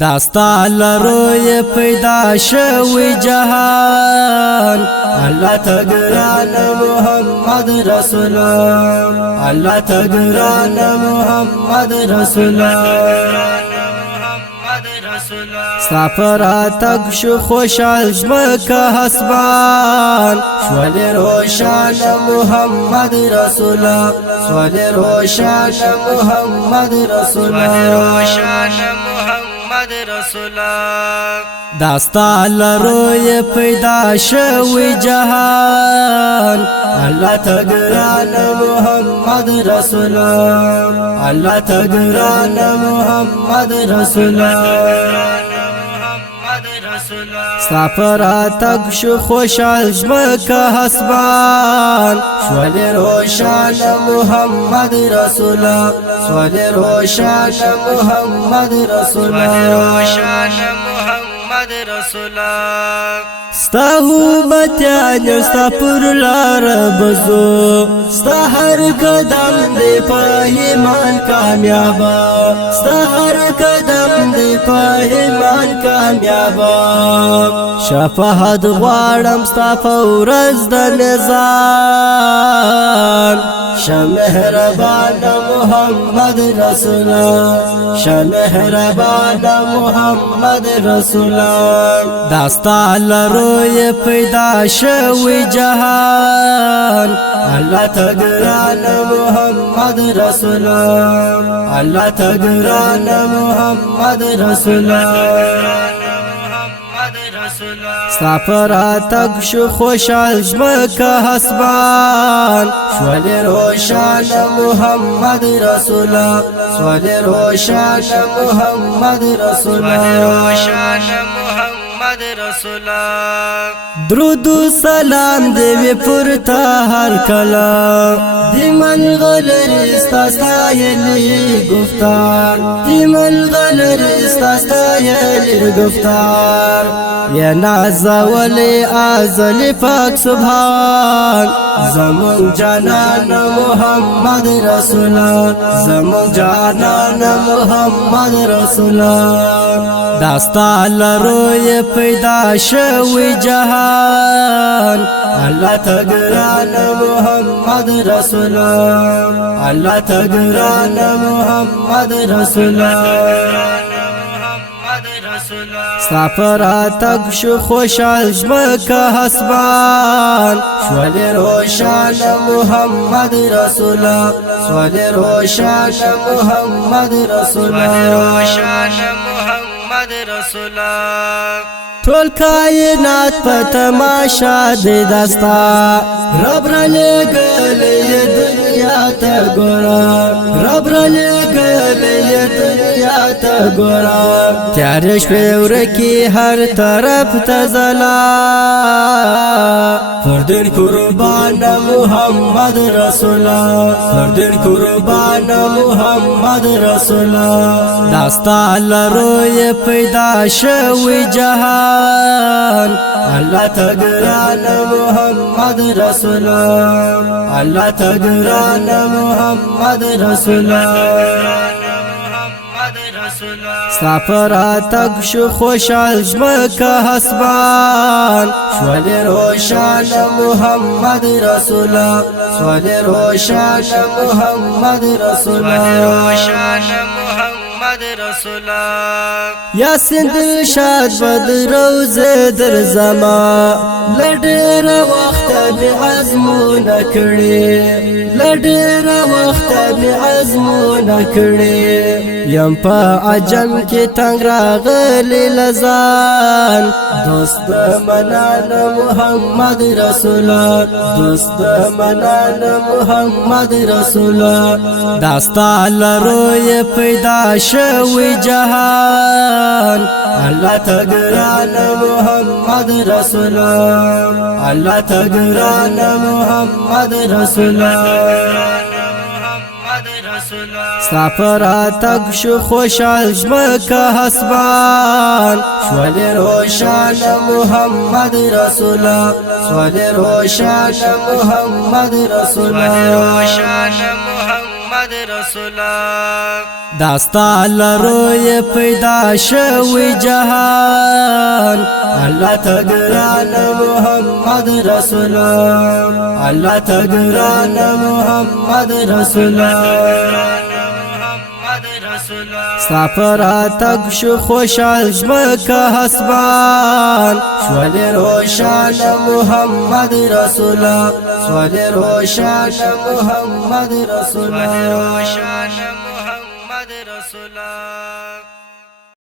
داستا لروی پیدا شوی جهان الله تگران محمد رسول الله تگران محمد رسول سفر تک شو خوشحال جمکه حسبان شوال روشان محمد رسول شوال روشان محمد رسول داستا لروی پیدا شوی جهان الله تگران محمد رسول الله تگران محمد رسول سفر تک شو خوشحال جمکه حسبان شوال روشان محمد رسول شوال روشان محمد رسول ستا حبتیان ستا پر لار بزو ستا هر قدم دی پا ایمان کامیابا ستا هر قدم دی پا ایمان کامیابا شفاعت غواړم ستا فورز د نظام شمهربان محمد رسول شمهربان محمد رسول داستا لروی پیدا شوی جهان الله تگران محمد رسول الله تگران محمد رسول سفر تک شو خوشحال جمکه حسبان شوال روشان محمد رسول شوال روشان محمد رسول درود و سلام دیوی پرتا هر کلا دی ملغلر استاسایلی گفتار دی ملغلر استاسایلی گفتار یا نازا ولی آزلی پاک سبحان زمان جانان محمد رسول زمان جانان محمد رسول داستا لروی پیدا شوی جهان الله تگران محمد رسول الله تگران محمد رسول سفر تک شو خوشحال جمکه حسبان شوال روشان محمد رسول شوال روشان محمد رسول ټول کائنات په تماشا دی داستا رب را لګلې دنیا ته ګورا رب را لګلې دنیا ته ګورا تیار شپې ورکی هر طرف ته زلا فردن قربان محمد رسول فردن قربان محمد رسول داستا لروی پیدا شوی جهان الله تگران محمد رسول الله تگران محمد رسول سفر تک شو خوشحال جمکه حسبان شوال روشان محمد رسول شوال روشان محمد رسول یا سند شاد بد روز در زما لډر وخت به عزمونه کړي لډر وخت به عزمونه کړي یم په عجم کې تنگ راغلی لزان دوست منان محمد رسول دوست منان محمد رسول داستا لروی پیدا شوی جهان الله تگران محمد رسول الله تگران محمد رسول سفر تک شو خوشحال جمکه حسبان شوال روشان محمد رسول شوال روشان محمد رسول محمد رسول داستا لروی پیدا شوی جهان الله تگران محمد رسول الله تگران محمد رسول سافر تک شو خوشحال زمکه حسبان شوال روشان محمد رسول شوال روشان محمد رسول